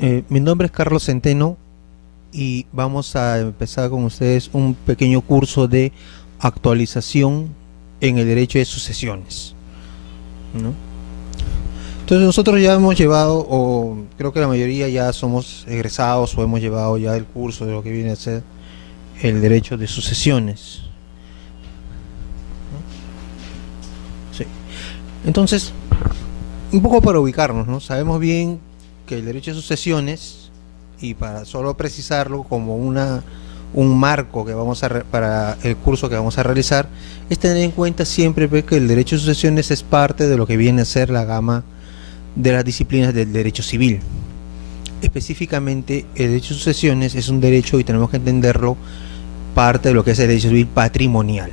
Mi nombre es Carlos Centeno y vamos a empezar con ustedes un pequeño curso de actualización en el derecho de sucesiones, ¿no? Entonces nosotros ya hemos llevado, o creo que la mayoría ya somos egresados o hemos llevado ya el curso de lo que viene a ser el derecho de sucesiones, ¿no? Sí. Entonces, un poco para ubicarnos, ¿no? Sabemos bien que el derecho de sucesiones, y para solo precisarlo como un marco que vamos a para el curso que vamos a realizar, es tener en cuenta siempre que el derecho de sucesiones es parte de lo que viene a ser la gama de las disciplinas del derecho civil. Específicamente, el derecho de sucesiones es un derecho, y tenemos que entenderlo, parte de lo que es el derecho civil patrimonial.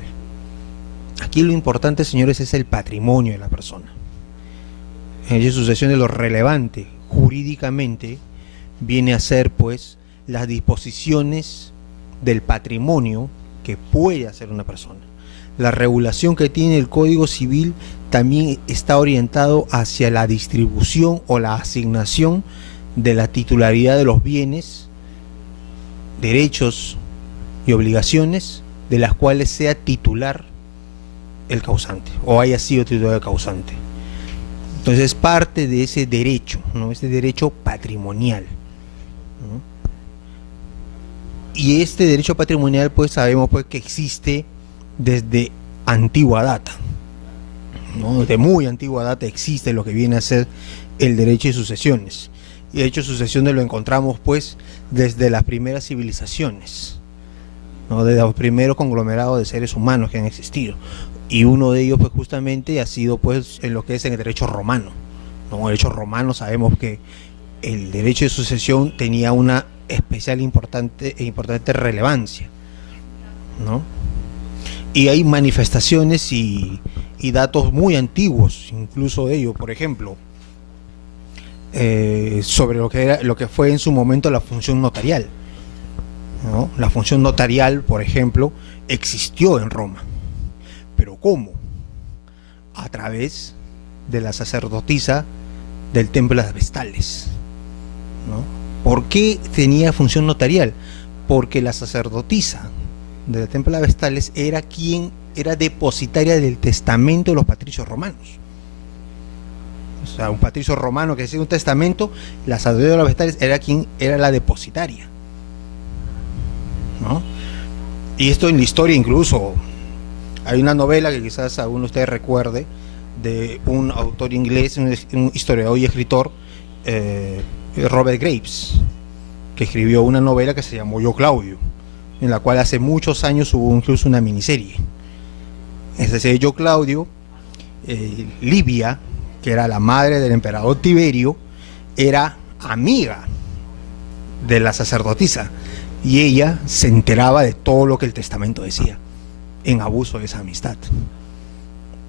Aquí lo importante, señores, es el patrimonio de la persona. En el derecho de sucesiones lo relevante jurídicamente viene a ser pues las disposiciones del patrimonio que puede hacer una persona. La regulación que tiene el Código Civil también está orientado hacia la distribución o la asignación de la titularidad de los bienes, derechos y obligaciones de las cuales sea titular el causante o haya sido titular el causante. Entonces es parte de ese derecho, ¿no? Ese derecho patrimonial, ¿no? Y este derecho patrimonial pues sabemos pues que existe desde antigua data, ¿no? Desde muy antigua data existe lo que viene a ser el derecho de sucesiones. Y el derecho de sucesiones lo encontramos pues desde las primeras civilizaciones, ¿no? Desde los primeros conglomerados de seres humanos que han existido. Y uno de ellos pues justamente ha sido pues en lo que es en el derecho romano, ¿no? En el derecho romano sabemos que el derecho de sucesión tenía una especial importante relevancia, ¿no? Y hay manifestaciones y datos muy antiguos incluso de ello. Por ejemplo, sobre lo que fue en su momento la función notarial, ¿no? La función notarial, por ejemplo, existió en Roma. ¿Pero cómo? A través de la sacerdotisa del templo de las Vestales, ¿no? ¿Por qué tenía función notarial? Porque la sacerdotisa del templo de las Vestales era quien era depositaria del testamento de los patricios romanos. O sea, un patricio romano que hacía un testamento, la sacerdotisa de las Vestales era quien era la depositaria, ¿no? Y esto en la historia incluso hay una novela que quizás alguno de ustedes recuerde, de un autor inglés, un historiador y escritor, Robert Graves, que escribió una novela que se llamó Yo Claudio, en la cual hace muchos años hubo incluso una miniserie. Es decir, Yo Claudio, Livia, que era la madre del emperador Tiberio, era amiga de la sacerdotisa, y ella se enteraba de todo lo que el testamento decía, en abuso de esa amistad.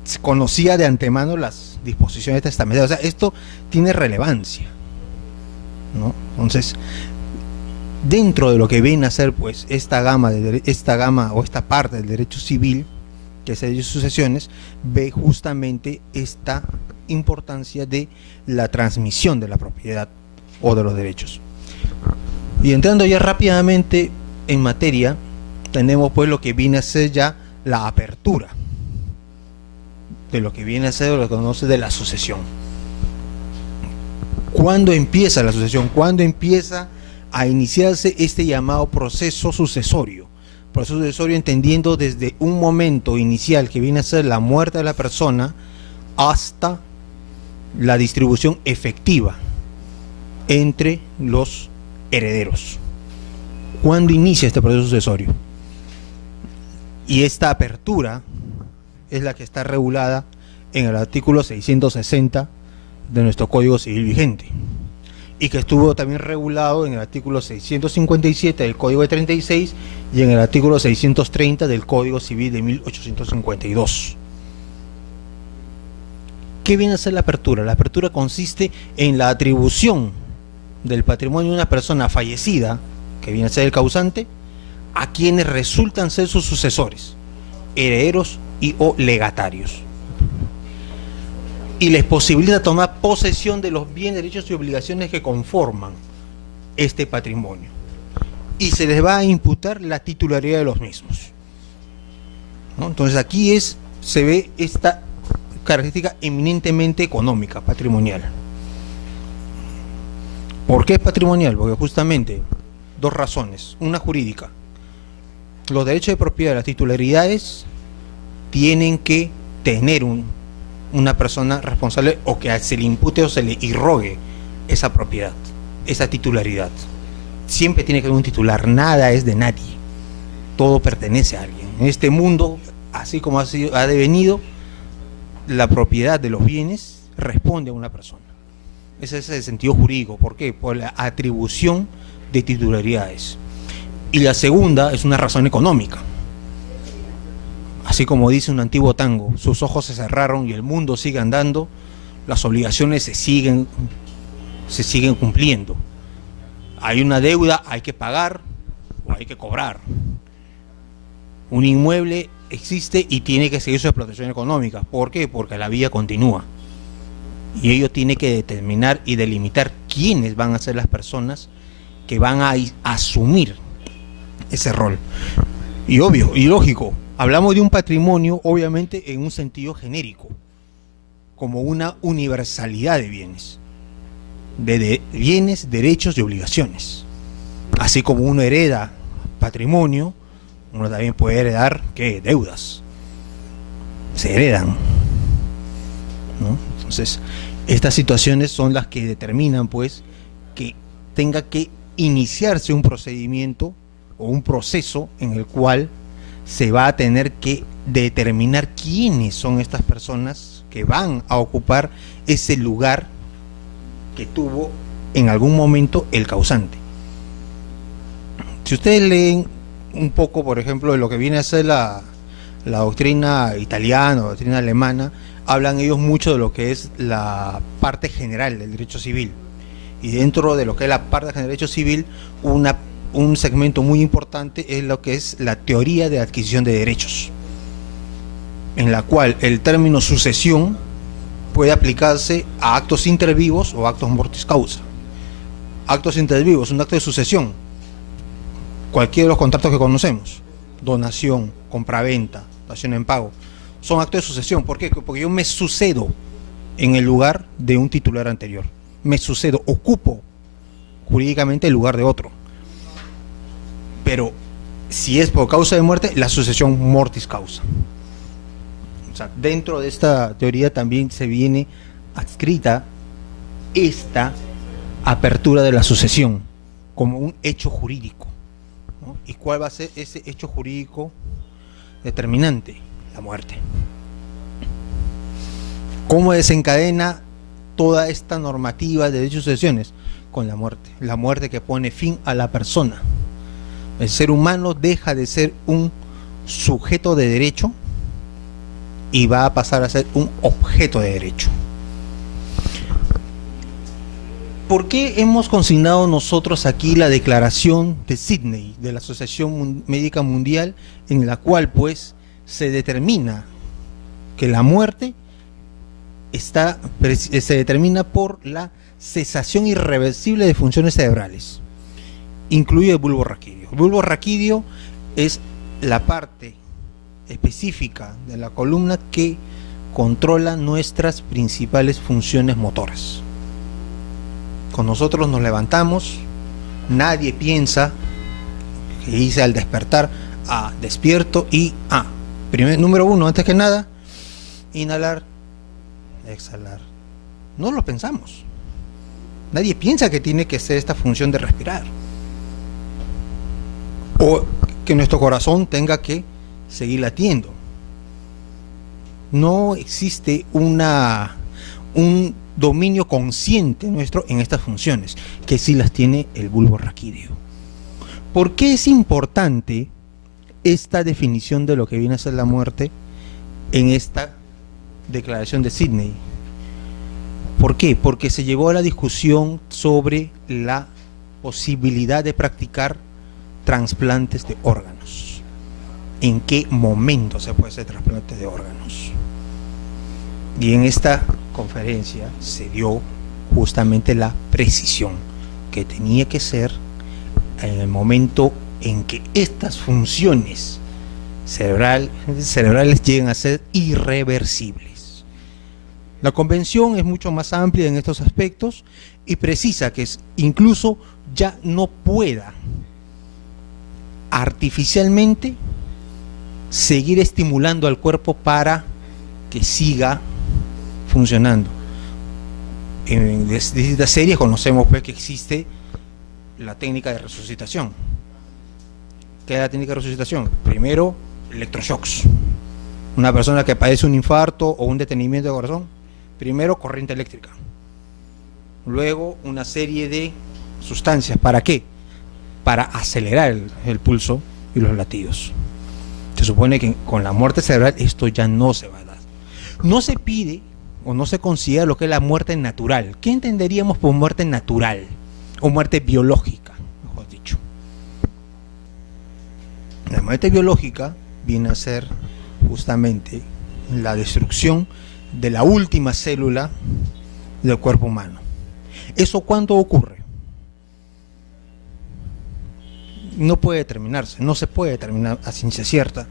Se conocía de antemano las disposiciones testamentarias. O sea, esto tiene relevancia, ¿no? Entonces, dentro de lo que viene a ser pues esta gama o esta parte del derecho civil, que es el derecho de sucesiones, ve justamente esta importancia de la transmisión de la propiedad o de los derechos. Y entrando ya rápidamente en materia, tenemos pues lo que viene a ser ya la apertura de lo que viene a ser lo que conoce de la sucesión. ¿Cuándo empieza la sucesión? ¿Cuándo empieza a iniciarse este llamado proceso sucesorio? Proceso sucesorio entendiendo desde un momento inicial que viene a ser la muerte de la persona hasta la distribución efectiva entre los herederos. ¿Cuándo inicia este proceso sucesorio? Y esta apertura es la que está regulada en el artículo 660 de nuestro Código Civil vigente, y que estuvo también regulado en el artículo 657 del Código de 36 y en el artículo 630 del Código Civil de 1852. ¿Qué viene a ser la apertura? La apertura consiste en la atribución del patrimonio de una persona fallecida, que viene a ser el causante, a quienes resultan ser sus sucesores, herederos y o legatarios, y les posibilita tomar posesión de los bienes, derechos y obligaciones que conforman este patrimonio y se les va a imputar la titularidad de los mismos, ¿no? Entonces aquí se ve esta característica eminentemente económica, patrimonial. ¿Por qué es patrimonial? Porque justamente dos razones. Una jurídica. Los derechos de propiedad, las titularidades, tienen que tener una persona responsable, o que se le impute o se le irrogue esa propiedad, esa titularidad. Siempre tiene que haber un titular, nada es de nadie, todo pertenece a alguien. En este mundo, así como ha devenido, la propiedad de los bienes responde a una persona. Ese es el sentido jurídico. ¿Por qué? Por la atribución de titularidades. Y la segunda es una razón económica. Así como dice un antiguo tango, sus ojos se cerraron y el mundo sigue andando, las obligaciones se siguen cumpliendo. Hay una deuda, hay que pagar o hay que cobrar. Un inmueble existe y tiene que seguir su explotación económica. ¿Por qué? Porque la vida continúa. Y ello tiene que determinar y delimitar quiénes van a ser las personas que van a asumir ese rol. Y obvio, y lógico, hablamos de un patrimonio obviamente en un sentido genérico, como una universalidad de bienes, de bienes, derechos y obligaciones. Así como uno hereda patrimonio, uno también puede heredar, ¿qué? Deudas. Se heredan, ¿no? Entonces, estas situaciones son las que determinan, pues, que tenga que iniciarse un procedimiento o un proceso en el cual se va a tener que determinar quiénes son estas personas que van a ocupar ese lugar que tuvo en algún momento el causante. Si ustedes leen un poco, por ejemplo, de lo que viene a ser la doctrina italiana o doctrina alemana, hablan ellos mucho de lo que es la parte general del derecho civil. Y dentro de lo que es la parte general del derecho civil, un segmento muy importante es lo que es la teoría de adquisición de derechos, en la cual el término sucesión puede aplicarse a actos intervivos o actos mortis causa. Actos intervivos, un acto de sucesión, cualquiera de los contratos que conocemos, donación, compraventa, dación en pago, son actos de sucesión. ¿Por qué? Porque yo me sucedo en el lugar de un titular anterior, me sucedo, ocupo jurídicamente el lugar de otro. Pero si es por causa de muerte, la sucesión mortis causa. O sea, dentro de esta teoría también se viene adscrita esta apertura de la sucesión como un hecho jurídico, ¿no? ¿Y cuál va a ser ese hecho jurídico determinante? La muerte. ¿Cómo desencadena toda esta normativa de derechos y sucesiones? Con la muerte que pone fin a la persona. El ser humano deja de ser un sujeto de derecho y va a pasar a ser un objeto de derecho. ¿Por qué hemos consignado nosotros aquí la declaración de Sydney de la Asociación Médica Mundial, en la cual pues se determina que la muerte se determina por la cesación irreversible de funciones cerebrales, incluido el bulbo raquídeo? El bulbo raquídeo es la parte específica de la columna que controla nuestras principales funciones motoras. Con nosotros nos levantamos, nadie piensa que dice al despertar, despierto y número uno, antes que nada, inhalar, exhalar. No lo pensamos. Nadie piensa que tiene que ser esta función de respirar, o que nuestro corazón tenga que seguir latiendo. No existe un dominio consciente nuestro en estas funciones, que sí las tiene el bulbo raquídeo. ¿Por qué es importante esta definición de lo que viene a ser la muerte en esta declaración de Sydney? ¿Por qué? Porque se llevó a la discusión sobre la posibilidad de practicar trasplantes de órganos. ¿En qué momento se puede hacer trasplante de órganos? Y en esta conferencia se dio justamente la precisión, que tenía que ser en el momento en que estas funciones cerebrales llegan a ser irreversibles. La convención es mucho más amplia en estos aspectos y precisa que incluso ya no pueda artificialmente seguir estimulando al cuerpo para que siga funcionando. En distintas series conocemos pues que existe la técnica de resucitación. ¿Qué es la técnica de resucitación? Primero, electroshocks. Una persona que padece un infarto o un detenimiento de corazón, primero corriente eléctrica. Luego una serie de sustancias. ¿Para qué? Para acelerar el pulso y los latidos. Se supone que con la muerte cerebral esto ya no se va a dar. No se pide o no se considera lo que es la muerte natural. ¿Qué entenderíamos por muerte natural? O muerte biológica, mejor dicho. La muerte biológica viene a ser justamente la destrucción de la última célula del cuerpo humano. ¿Eso cuándo ocurre? No puede determinarse, no se puede determinar a ciencia cierta.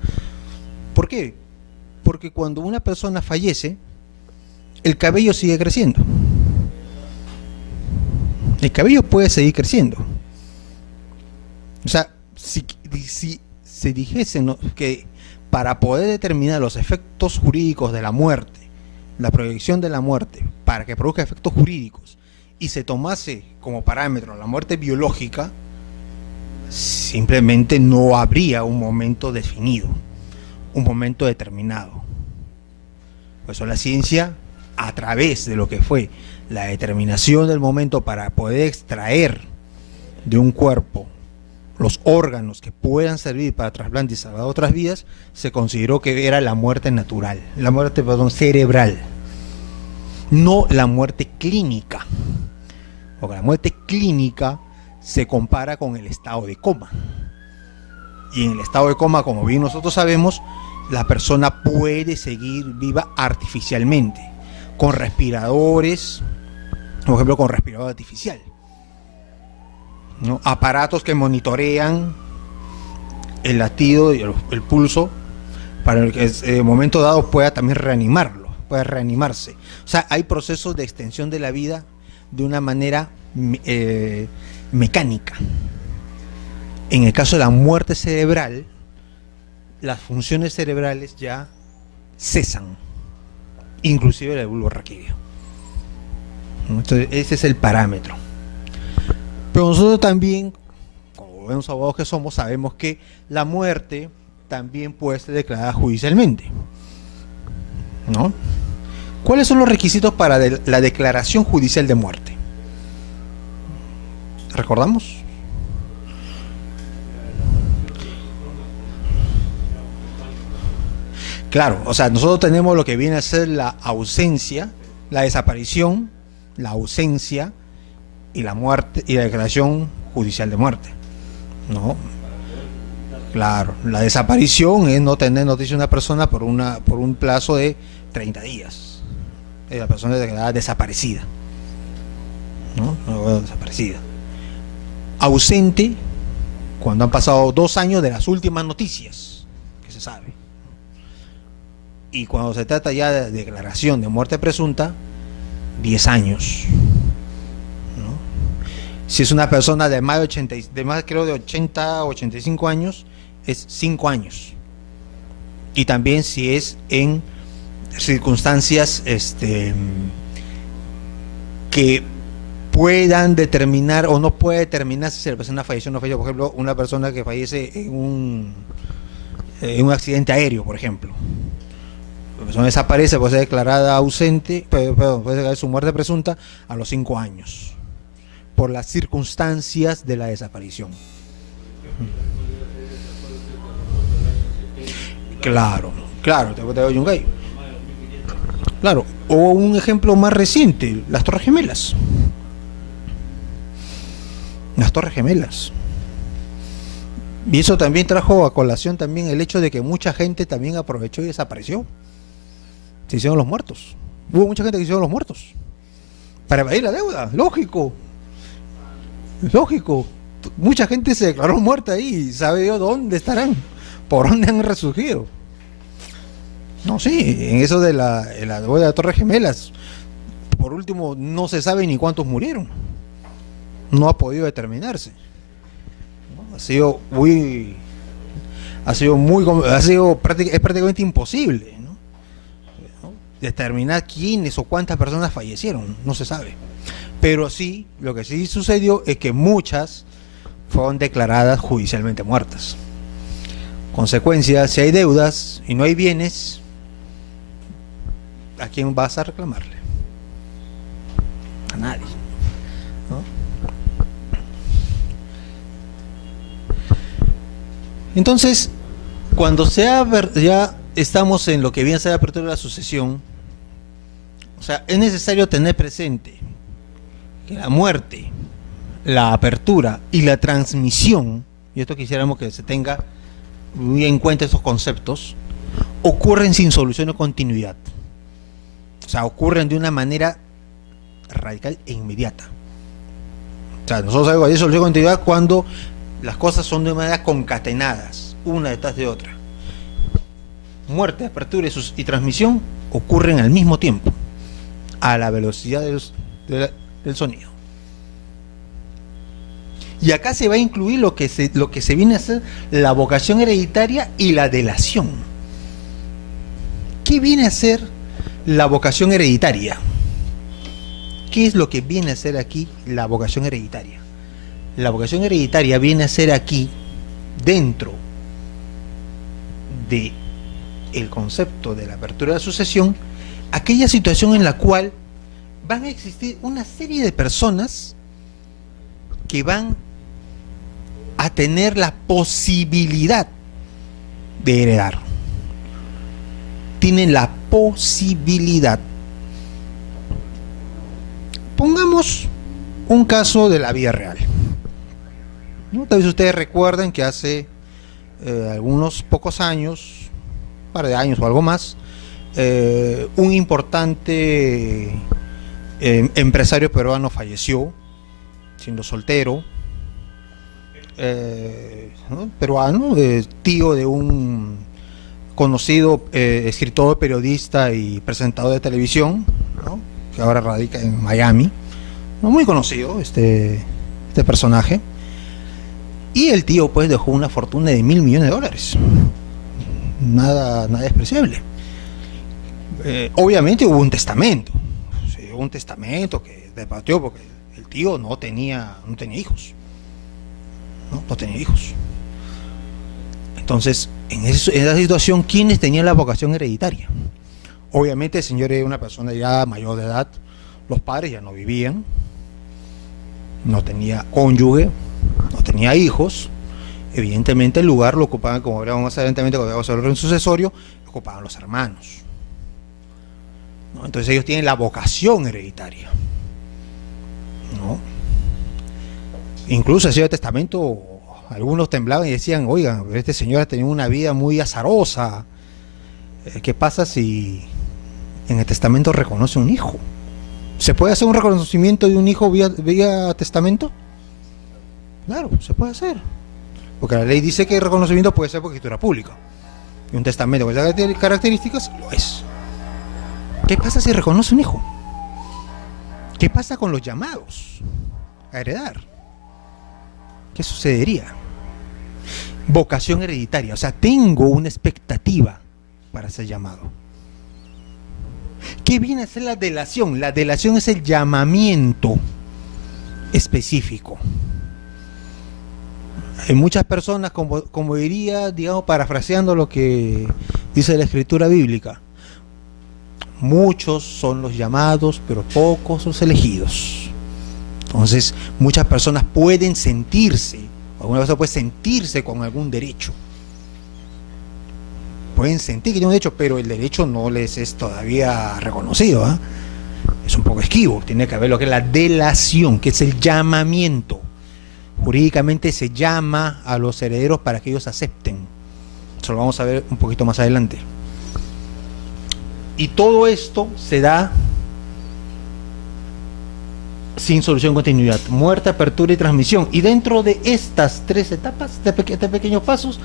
¿Por qué? Porque cuando una persona fallece, el cabello sigue creciendo. El cabello puede seguir creciendo. O sea, si se dijese, ¿no?, que para poder determinar los efectos jurídicos de la muerte, la proyección de la muerte, para que produzca efectos jurídicos, y se tomase como parámetro la muerte biológica, simplemente no habría un momento definido, un momento determinado. Por eso la ciencia, a través de lo que fue la determinación del momento para poder extraer de un cuerpo los órganos que puedan servir para trasplante y salvar otras vidas, se consideró que era la muerte natural, la muerte, cerebral, no la muerte clínica, porque la muerte clínica se compara con el estado de coma, y en el estado de coma, como bien nosotros sabemos, la persona puede seguir viva artificialmente, con respiradores, por ejemplo con respirador artificial, ¿no?, aparatos que monitorean el latido y el pulso para que en el momento dado pueda también pueda reanimarse. O sea, hay procesos de extensión de la vida de una manera mecánica. En el caso de la muerte cerebral, las funciones cerebrales ya cesan, inclusive el bulbo raquídeo. Entonces, ese es el parámetro. Pero nosotros también, como buenos abogados que somos, sabemos que la muerte también puede ser declarada judicialmente, ¿no? ¿Cuáles son los requisitos para la declaración judicial de muerte? ¿Recordamos? Claro, o sea, nosotros tenemos lo que viene a ser la ausencia, la desaparición, la ausencia y la muerte y la declaración judicial de muerte, ¿no? Claro, la desaparición es no tener noticia de una persona por un plazo de 30 días. La persona es declarada desaparecida, ¿no? Desaparecida. Ausente cuando han pasado 2 años de las últimas noticias que se sabe. Y cuando se trata ya de declaración de muerte presunta, 10 años. Si es una persona de más de 80 o 85 años, es 5 años. Y también si es en circunstancias que puedan determinar o no puede determinar si la persona falleció o no falleció. Por ejemplo, una persona que fallece en un accidente aéreo, por ejemplo. La persona desaparece, puede ser declarada ausente, puede declarar su muerte presunta a los 5 años. Por las circunstancias de la desaparición. Claro, te doy un gay. Claro, o un ejemplo más reciente, las Torres Gemelas. Las Torres Gemelas. Y eso también trajo a colación también el hecho de que mucha gente también aprovechó y desapareció. Se hicieron los muertos. Hubo mucha gente que se hicieron los muertos. Para evadir la deuda, lógico. Lógico, mucha gente se declaró muerta ahí, sabe Dios dónde estarán, por dónde han resurgido. No, sí, en eso de la Torre Gemelas, por último, no se sabe ni cuántos murieron. No ha podido determinarse. ¿No? Es prácticamente imposible, ¿no? Determinar quiénes o cuántas personas fallecieron, no se sabe. Pero sí, lo que sí sucedió es que muchas fueron declaradas judicialmente muertas. Consecuencia, si hay deudas y no hay bienes, ¿a quién vas a reclamarle? A nadie, ¿no? Entonces, cuando ya estamos en lo que viene a ser la apertura de la sucesión, o sea, es necesario tener presente que la muerte, la apertura y la transmisión, y esto quisiéramos que se tenga muy en cuenta estos conceptos, ocurren sin solución o continuidad. O sea, ocurren de una manera radical e inmediata. O sea, nosotros sabemos que hay solución o continuidad cuando las cosas son de manera concatenadas, una detrás de otra. Muerte, apertura y transmisión ocurren al mismo tiempo, a la velocidad del sonido. Y acá se va a incluir lo que se viene a ser la vocación hereditaria y la delación. ¿Qué viene a ser la vocación hereditaria? ¿Qué es lo que viene a ser aquí la vocación hereditaria? La vocación hereditaria viene a ser aquí, dentro de el concepto de la apertura de la sucesión, aquella situación en la cual van a existir una serie de personas que van a tener la posibilidad de heredar. Tienen la posibilidad. Pongamos un caso de la vida real, ¿no? Tal vez ustedes recuerden que hace algunos pocos años, un par de años o algo más, un importante empresario peruano falleció, siendo soltero, ¿no? Peruano, tío de un conocido escritor, periodista y presentador de televisión, ¿no? Que ahora radica en Miami, ¿no? Muy conocido este personaje. Y el tío pues dejó una fortuna de $1.000 millones. Nada despreciable. Obviamente hubo un testamento. Sí, hubo un testamento que debatió porque el tío no tenía hijos. No tenía hijos. Entonces, en esa situación, ¿quiénes tenían la vocación hereditaria? Obviamente el señor era una persona ya mayor de edad, los padres ya no vivían, no tenía cónyuge, no tenía hijos, evidentemente el lugar lo ocupaban, como veremos más adelante cuando veamos el orden sucesorio, lo ocupaban los hermanos, ¿no? Entonces ellos tienen la vocación hereditaria, ¿no? Incluso hacía el testamento, algunos temblaban y decían, oigan, este señor ha tenido una vida muy azarosa, ¿qué pasa si en el testamento reconoce un hijo? ¿Se puede hacer un reconocimiento de un hijo vía testamento? Claro, se puede hacer, porque la ley dice que el reconocimiento puede ser por escritura pública, y un testamento con esas características lo es. ¿Qué pasa si reconoce un hijo? ¿Qué pasa con los llamados a heredar? ¿Qué sucedería? Vocación hereditaria, o sea, tengo una expectativa para ser llamado. ¿Qué viene a ser la delación? La delación es el llamamiento específico. Hay muchas personas, como diría, digamos, parafraseando lo que dice la escritura bíblica, muchos son los llamados, pero pocos los elegidos. Entonces, muchas personas pueden sentirse, alguna persona puede sentirse con algún derecho. Pueden sentir que tienen un derecho, pero el derecho no les es todavía reconocido, ¿eh? Es un poco esquivo. Tiene que haber lo que es la delación, que es el llamamiento. Jurídicamente se llama a los herederos para que ellos acepten. Eso lo vamos a ver un poquito más adelante. Y todo esto se da sin solución de continuidad, muerte, apertura y transmisión. Y dentro de estas tres etapas, de pequeños pasos,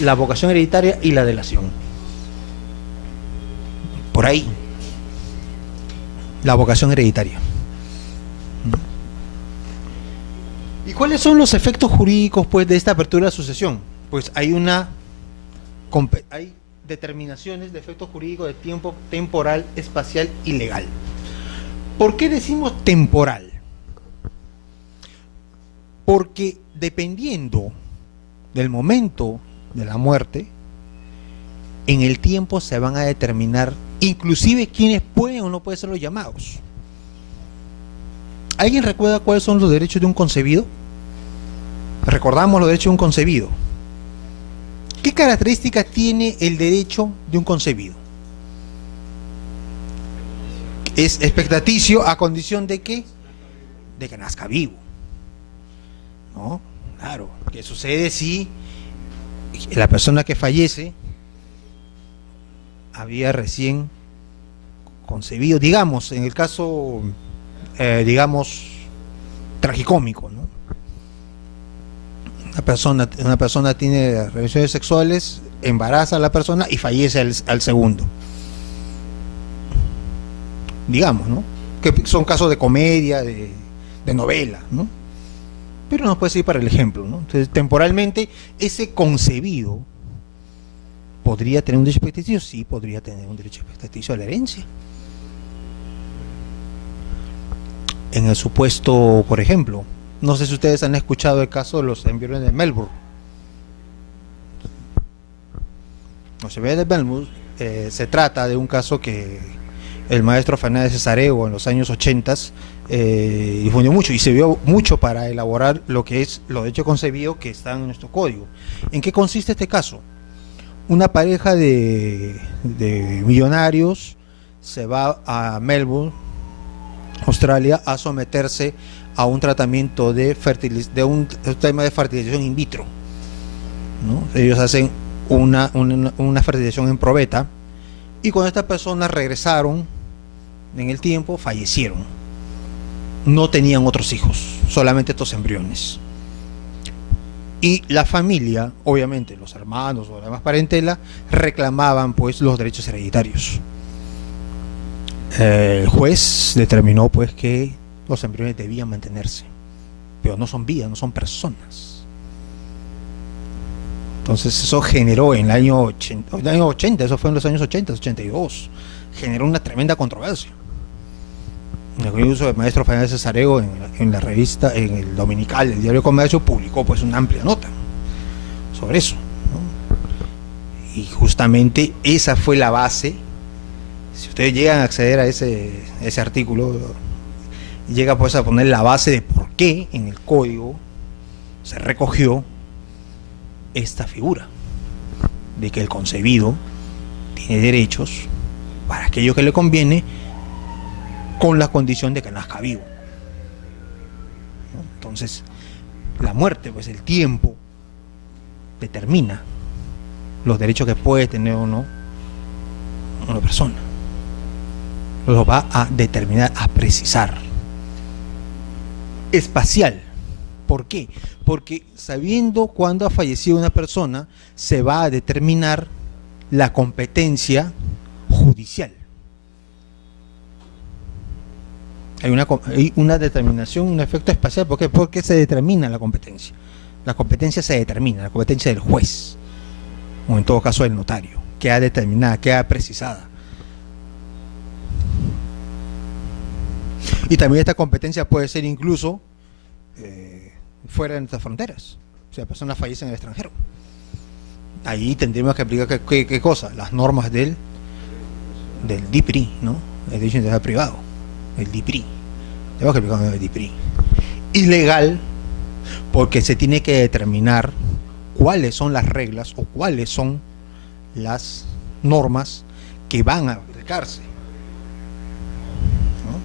la vocación hereditaria y la delación. Por ahí, la vocación hereditaria. ¿Y cuáles son los efectos jurídicos, pues, de esta apertura de sucesión? Pues hay determinaciones de efectos jurídicos de tiempo, temporal, espacial y legal. ¿Por qué decimos temporal? Porque dependiendo del momento de la muerte, en el tiempo se van a determinar inclusive quiénes pueden o no pueden ser los llamados. ¿Alguien recuerda cuáles son los derechos de un concebido? Recordamos los derechos de un concebido. ¿Qué características tiene el derecho de un concebido? Es expectaticio a condición de que nazca vivo. ¿No? Claro, ¿qué sucede si la persona que fallece había recién concebido, digamos, en el caso, tragicómico, ¿no? Una persona tiene relaciones sexuales, embaraza a la persona y fallece al segundo. Digamos, ¿no? Que son casos de comedia, de novela, ¿no? Pero nos puede servir para el ejemplo, ¿no? Entonces, temporalmente, ese concebido ¿podría tener un derecho expectaticio? Sí, podría tener un derecho expectaticio a la herencia. En el supuesto, por ejemplo, no sé si ustedes han escuchado el caso de los embriones de Melbourne. Los embriones de Melbourne se trata de un caso que el maestro Fernández Cesareo en los años 80 difundió mucho y se vio mucho para elaborar lo que es los derechos concebidos que están en nuestro código. ¿En qué consiste este caso? Una pareja de millonarios se va a Melbourne, Australia, a someterse a un tratamiento de un tema de fertilización in vitro, ¿no? Ellos hacen una fertilización en probeta y cuando estas personas regresaron en el tiempo, fallecieron. No tenían otros hijos, solamente estos embriones. Y la familia, obviamente los hermanos o la demás parentela, reclamaban pues los derechos hereditarios. El juez determinó pues que los embriones debían mantenerse, pero no son vidas, no son personas. Entonces eso generó en el año 80, eso fue en los años 80, 82, generó una tremenda controversia. Incluso el maestro Fernández Cesareo en la revista, en el dominical, el Diario de Comercio, publicó pues una amplia nota sobre eso, ¿no? Y justamente esa fue la base. Si ustedes llegan a acceder a ese artículo, llega pues a poner la base de por qué en el código se recogió esta figura de que el concebido tiene derechos para aquello que le conviene, con la condición de que nazca vivo, ¿no? Entonces, la muerte, pues el tiempo determina los derechos que puede tener o no una persona. Lo va a determinar, a precisar. Espacial. ¿Por qué? Porque sabiendo cuándo ha fallecido una persona, se va a determinar la competencia judicial. Hay una determinación, un efecto espacial. ¿Por qué? Porque se determina la competencia. La competencia se determina, la competencia del juez, o en todo caso del notario, queda determinada, queda precisada. Y también esta competencia puede ser incluso fuera de nuestras fronteras. O sea, personas fallecen en el extranjero. Ahí tendríamos que aplicar ¿qué cosa? Las normas del DIPRI, ¿no? El derecho integral privado. El DIPRI. Tenemos que aplicar el DIPRI. Ilegal, porque se tiene que determinar cuáles son las reglas o cuáles son las normas que van a aplicarse, ¿no?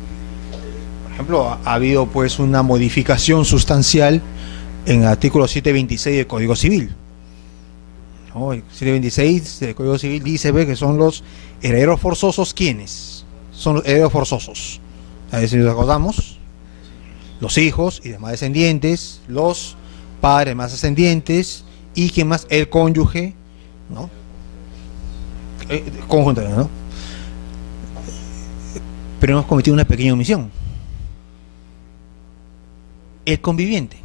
Por ejemplo, ha habido pues una modificación sustancial en el artículo 726 del Código Civil, ¿no? El 726 del Código Civil dice que son los herederos forzosos. ¿Quiénes son los herederos forzosos? A ver si nos acordamos. los hijos y demás descendientes, los padres más ascendientes y quien más el cónyuge, ¿no? Conjuntamente, ¿no? Pero hemos cometido una pequeña omisión. El conviviente.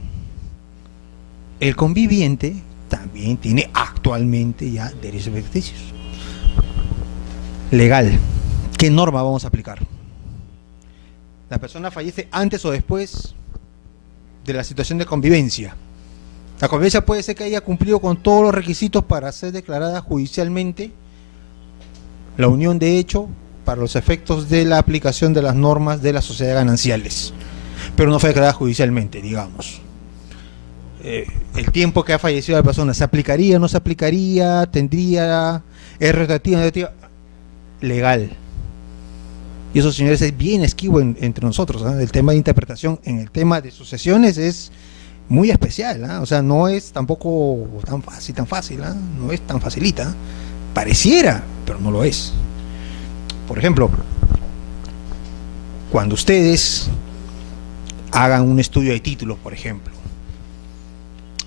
El conviviente también tiene actualmente ya derechos ficticios. Legal. ¿Qué norma vamos a aplicar? La persona fallece antes o después de la situación de convivencia. La convivencia puede ser que haya cumplido con todos los requisitos para ser declarada judicialmente la unión de hecho para los efectos de la aplicación de las normas de las sociedades gananciales, pero no fue declarada judicialmente, digamos. El tiempo que ha fallecido la persona, ¿se aplicaría, no se aplicaría, tendría, es retroactiva, no es retroactiva? Legal. Y eso, señores, es bien esquivo entre nosotros, ¿eh? El tema de interpretación en el tema de sucesiones es muy especial, ¿eh? O sea, no es tampoco tan fácil, ¿eh? No es tan facilita. Pareciera, pero no lo es. Por ejemplo, cuando ustedes hagan un estudio de títulos, por ejemplo,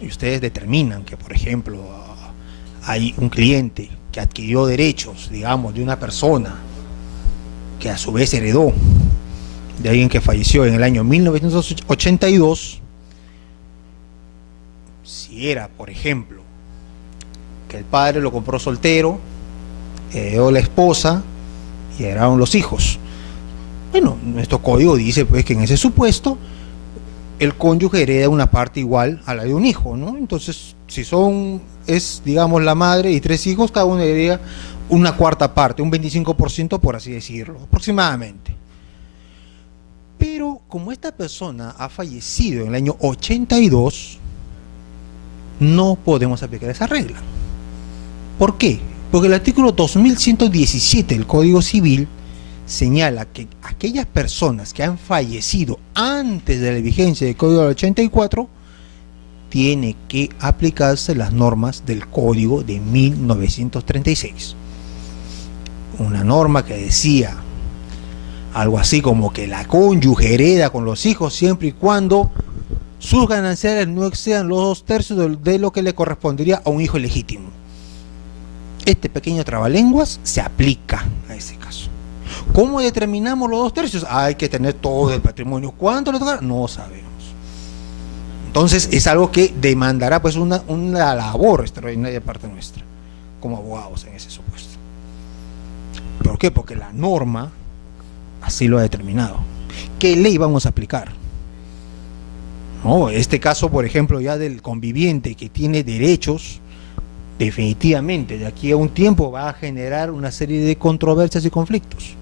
y ustedes determinan que, por ejemplo, hay un cliente que adquirió derechos, digamos, de una persona que a su vez heredó de alguien que falleció en el año 1982, si era, por ejemplo, que el padre lo compró soltero, heredó la esposa y heredaron los hijos. Bueno, nuestro código dice pues que en ese supuesto el cónyuge hereda una parte igual a la de un hijo, ¿no? Entonces, si es digamos la madre y 3 hijos, cada uno hereda una cuarta parte, un 25% por así decirlo, aproximadamente. Pero como esta persona ha fallecido en el año 82, no podemos aplicar esa regla. ¿Por qué? Porque el artículo 2117 del Código Civil señala que aquellas personas que han fallecido antes de la vigencia del Código del 84 tiene que aplicarse las normas del Código de 1936. Una norma que decía algo así como que la cónyuge hereda con los hijos siempre y cuando sus gananciales no excedan los 2/3 de lo que le correspondería a un hijo legítimo. Este pequeño trabalenguas se aplica a ese caso. ¿Cómo determinamos los 2/3? Hay que tener todo el patrimonio. ¿Cuánto le tocará? No sabemos. Entonces es algo que demandará pues una labor extraordinaria de parte nuestra, como abogados en ese supuesto. ¿Por qué? Porque la norma así lo ha determinado. ¿Qué ley vamos a aplicar? No, este caso, por ejemplo, ya del conviviente que tiene derechos, definitivamente de aquí a un tiempo va a generar una serie de controversias y conflictos,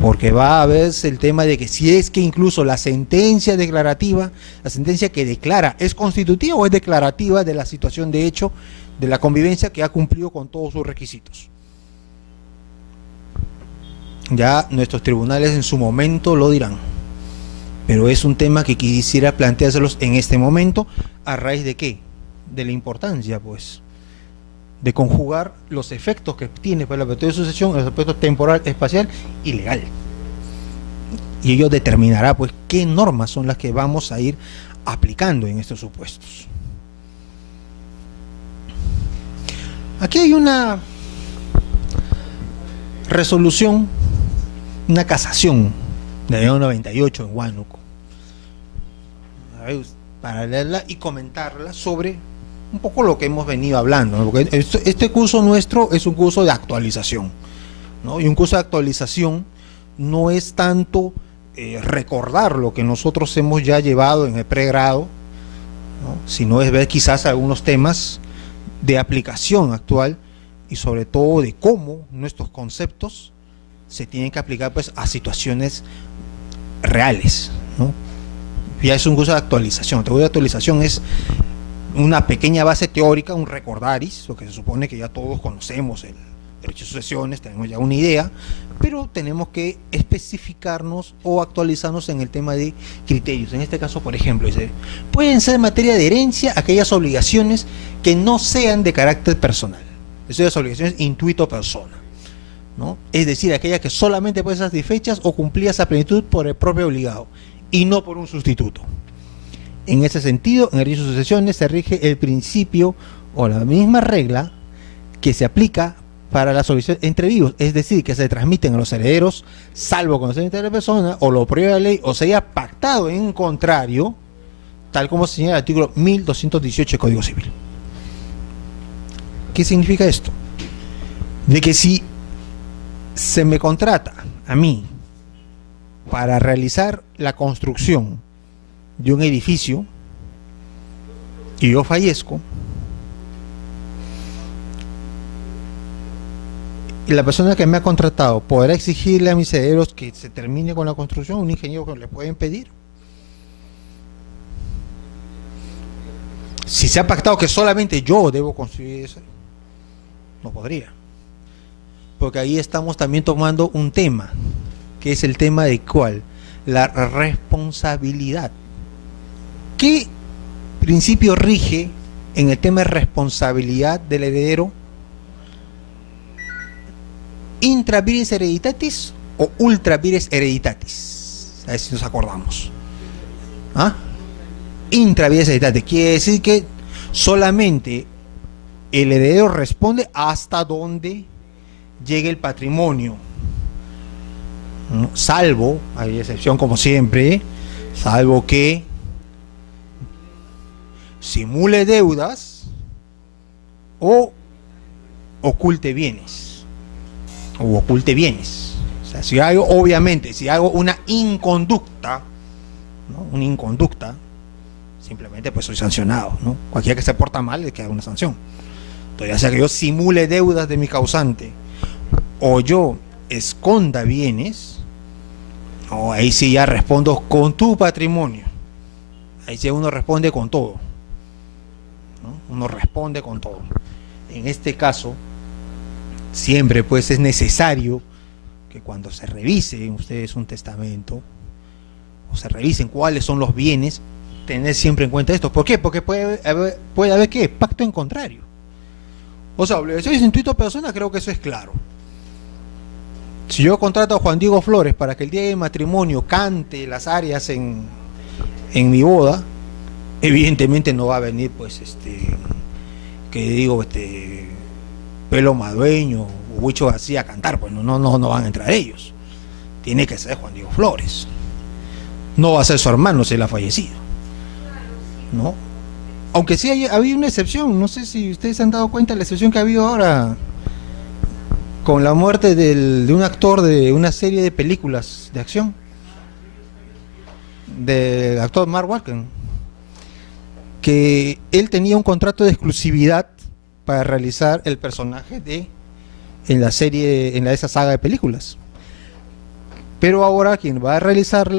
porque va a haberse el tema de que si es que incluso la sentencia declarativa, la sentencia que declara, es constitutiva o es declarativa de la situación de hecho de la convivencia que ha cumplido con todos sus requisitos. Ya nuestros tribunales en su momento lo dirán, pero es un tema que quisiera planteárselos en este momento. ¿A raíz de qué? De la importancia, pues, de conjugar los efectos que tiene para la perspectiva de sucesión, los aspectos temporal, espacial y legal. Y ello determinará, pues, qué normas son las que vamos a ir aplicando en estos supuestos. Aquí hay una resolución, una casación del año 98 en Huánuco, para leerla y comentarla sobre un poco lo que hemos venido hablando, ¿no? Porque este curso nuestro es un curso de actualización, ¿no? Y un curso de actualización no es tanto recordar lo que nosotros hemos ya llevado en el pregrado, ¿no? Sino es ver quizás algunos temas de aplicación actual y sobre todo de cómo nuestros conceptos se tienen que aplicar pues a situaciones reales, ¿no? Ya es un curso de actualización. El curso de actualización es una pequeña base teórica, un recordaris, lo que se supone que ya todos conocemos el derecho de sucesiones, tenemos ya una idea, pero tenemos que especificarnos o actualizarnos en el tema de criterios. En este caso, por ejemplo, dice, pueden ser en materia de herencia aquellas obligaciones que no sean de carácter personal, es decir, las obligaciones intuito persona, ¿no? Es decir, aquellas que solamente pueden ser satisfechas o cumplidas a plenitud por el propio obligado. y no por un sustituto. En ese sentido, en el derecho de sucesiones se rige el principio o la misma regla que se aplica para la sucesión entre vivos, es decir, que se transmiten a los herederos, salvo conocimiento de la persona, o lo prohíbe la ley, o se haya pactado en contrario, tal como señala el artículo 1218 del Código Civil. ¿Qué significa esto? De que si se me contrata a mí para realizar la construcción de un edificio y yo fallezco, y la persona que me ha contratado podrá exigirle a mis herederos que se termine con la construcción, un ingeniero que le pueden pedir. Si se ha pactado que solamente yo debo construir eso, no podría. Porque ahí estamos también tomando un tema, que es el tema de cuál, la responsabilidad. ¿Qué principio rige en el tema de responsabilidad del heredero? ¿Intra vires hereditatis o ultra vires hereditatis? A ver si nos acordamos. ¿Ah? Intra vires hereditatis quiere decir que solamente el heredero responde hasta donde llegue el patrimonio, ¿no? Salvo, hay excepción como siempre, salvo que simule deudas o oculte bienes. O sea, si hago, obviamente, si hago una inconducta, ¿no? Una inconducta, simplemente pues soy sancionado, ¿no? Cualquiera que se porta mal le queda una sanción. Entonces, ya sea que yo simule deudas de mi causante o yo esconda bienes, o ahí sí ya respondo con tu patrimonio. Ahí sí uno responde con todo, ¿no? Uno responde con todo. En este caso, siempre pues es necesario que cuando se revise ustedes un testamento o se revisen cuáles son los bienes, tener siempre en cuenta esto. ¿Por qué? Porque puede haber ¿qué? Pacto en contrario. O sea, obligaciones intuito persona, creo que eso es claro. Si yo contrato a Juan Diego Flores para que el día de matrimonio cante las arias en mi boda, evidentemente no va a venir pues que digo Pelo Madueño o Huicho García a cantar, pues no van a entrar ellos. Tiene que ser Juan Diego Flores. No va a ser su hermano si él ha fallecido, ¿no? Aunque sí había una excepción, no sé si ustedes se han dado cuenta de la excepción que ha habido ahora con la muerte de un actor de una serie de películas de acción, del actor Mark Wahlberg, que él tenía un contrato de exclusividad para realizar el personaje en la serie, esa saga de películas. Pero ahora quien va a realizar